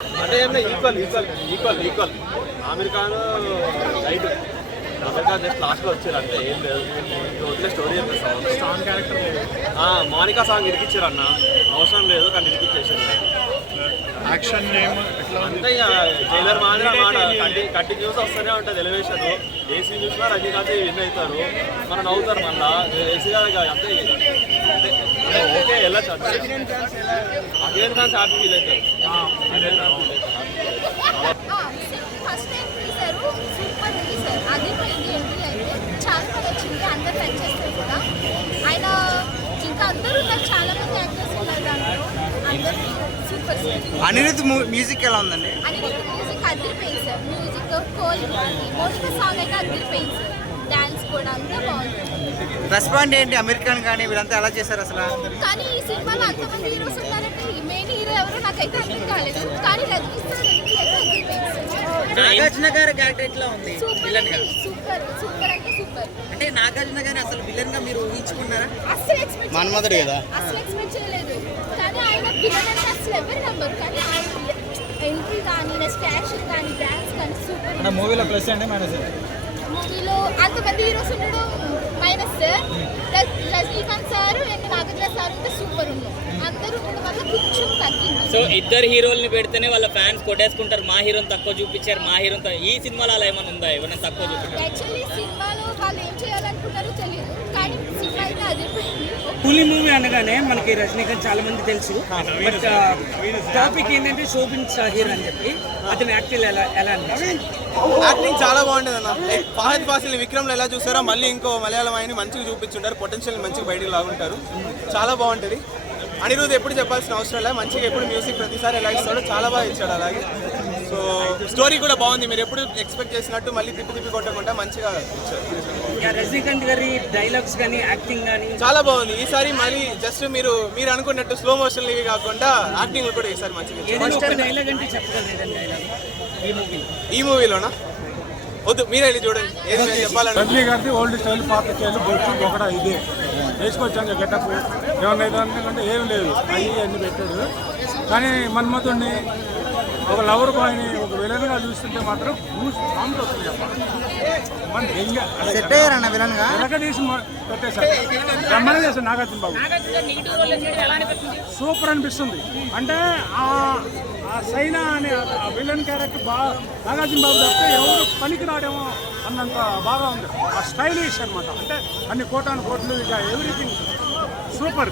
అంటే ఏమన్నా equal equal equal equal Aamir Khan right Aamir Khan just లాస్ట్లో వచ్చారు అంటే ఏం లేదు వదిలే స్టోరీ చెప్పేస్తాను స్ట్రాంగ్ క్యారెక్టర్ మోనికా సాంగ్ ఇరికిచ్చారు అన్న అవసరం లేదు కానీ ఇరికిచ్చేసారు యాక్షన్ ఏమో అంతే ఇక జైలర్ మాదిరి మాట కంటిన్యూస్ వస్తూనే ఉంటుంది ఎలివేషన్ ఏసీ చూసినా రజనీకాంత్ విన్ అవుతారు మనం నవ్వుతారు మళ్ళా ఏసీ గారు అంతే అంతే ఓకే వెళ్ళచ్చు అంతే అఖిలేష్ ఖాన్ హ్యాపీ ఫీల్ అవుతారు అఖిలేష్ ఖాన్ ఫీల్ అవుతారు ఫస్ట్ టైం తీశారు సూపర్ తీశారు అదిపోయింది ఎంట్రీ అయితే చాలా బాగా వచ్చింది అందరు లైక్ చేస్తారు కూడా ఆయన ఇంకా అందరూ నాకు చాలా మంది యాక్టర్స్ ఉన్నారు దాంట్లో అందరూ సూపర్ అనిరుద్ధ్ మ్యూజిక్ ఎలా ఉందండి? అనిరుద్ధ్ మ్యూజిక్ అదిరిపోయింది సార్ మ్యూజిక్ కోల్ మోనికా సాంగ్ అయితే అదిరిపోయింది సార్ డాన్స్ కూడా అంతా బాగుంది. రెస్పాండ్ ఏంటి అమెరికన్ కానీ వీళ్ళంతా ఎలా చేశారు అసలు? కానీ ఈ సినిమాలో అంతమంది హీరోస్ ఉన్నారంటే మెయిన్ హీరో ఎవరో నాకైతే అర్థం కాలేదు కానీ రజనీ సార్ ఎంట్రీ అయితే అదిరిపోయింది. నాగార్జున గారి క్యారెక్టర్ ఎట్లా ఉంది? సూపర్ సూపర్ సూపర్ అంటే సూపర్. అంటే నాగార్జున గారిని అసలు విలన్ గా మీరు ఊహించుకున్నారా? అస్సలు ఎక్స్పెక్ట్ మన్మధుడు కదా? అస్సలు ఎక్స్పెక్ట్ చేయలేదు కానీ ఆయన విలన్ అంటే అసలు ఎవరు నమ్మరు కానీ ఆయన ఎంట్రీ కానీ నెక్స్ట్ యాక్షన్ కానీ డాన్స్ కానీ సూపర్. అంటే మూవీలో ప్లస్ అంటే మైనస్ మూవీలో అంతమంది హీరోస్ ఉండడం minus Rajinikanth sir and Nagarjuna sir ఉంటే సూపర్ ఉన్నాం అందరూ ఉండడం వల్ల కొంచెం తగ్గింది. సో ఇద్దరు హీరోల్ని పెడితేనే వాళ్ళ ఫ్యాన్స్ కొట్టేసుకుంటారు మా హీరోని తక్కువ చూపించారు మా హీరోని ఈ సినిమాలో అలా ఏమైనా ఉందా ఎవరైనా తక్కువ చూపించారు? యాక్చువల్లీ సినిమాలో వాళ్ళు ఏం చేయాలనుకున్నారో తెలియదు కానీ సినిమా అయితే అదిరిపోయింది. కూలీ మూవీ అనగానే మనకి రజనీకాంత్ చాలా మంది తెలుసు బట్ టాపిక్ ఏంటంటే శోభిన్ షాహీర్ అని చెప్పి అతని యాక్టింగ్ ఎలా అనిపించింది? యాక్టింగ్ చాలా బాగుంటుంది అన్న. ఫహద్ ఫాసిల్ విక్రమ్లో ఎలా చూసారో మళ్ళీ ఇంకో మలయాళం ఆయన మంచిగా చూపించుంటారు పొటెన్షియల్ మంచిగా బయటకు లాగుంటారు చాలా బాగుంటుంది. అనిరుద్ధ్ ఎప్పుడు చెప్పాల్సిన అవసరం లేదు మంచిగా ఎప్పుడు మ్యూజిక్ ప్రతిసారి ఎలా ఇస్తాడో చాలా బాగా ఇచ్చాడు అలాగే. సో స్టోరీ కూడా బాగుంది మీరు ఎప్పుడు ఎక్స్పెక్ట్ చేసినట్టు మళ్ళీ తిప్పి కొట్టకుండా మంచిగా ఇచ్చారు. రజనీకాంత్ గారి డైలాగ్స్ కానీ యాక్టింగ్ కానీ చాలా బాగుంది ఈసారి మళ్ళీ జస్ట్ మీరు అనుకున్నట్టు స్లో మోషన్ ఇవి కాకుండా యాక్టింగ్ కూడా ఈసారి మంచిగా డైలాగ్ అంటే చెప్పగలరు డైలాగ్ ఈ మూవీలోనా వద్దు మీరే వెళ్ళి చూడండి ఏది చెప్పాలని. రజనీ గారిది ఓల్డ్ స్టైల్ పాత స్టైల్ బొచ్చు ఒకట ఇదే వేసుకొచ్చాను గెటప్ ఏమన్నా ఏదంటే ఏం లేదు అన్నీ పెట్టాడు కానీ మన్మధుడిని ఒక లవర్ బాయ్ని ఒక విలన్గా చూస్తుంటే మాత్రం సాంగ్ వస్తుంది చెప్పాలి మన సెట్ అయ్యారన్న విలన్ గా తీసి పెట్టేశారు బ్రహ్మణం చేశారు నాగార్జున బాబు సూపర్ అనిపిస్తుంది. అంటే ఆ సైనా అనే ఆ విలన్ క్యారెక్టర్ బాగా నాగార్జున బాబు చెప్తే ఎవరు పనికి రాడేమో అన్నంత బాగా ఉంది ఆ స్టైలిష్ అనమాట. అంటే అన్ని కోటాను కోట్లు ఇక ఎవ్రీథింగ్ సూపర్.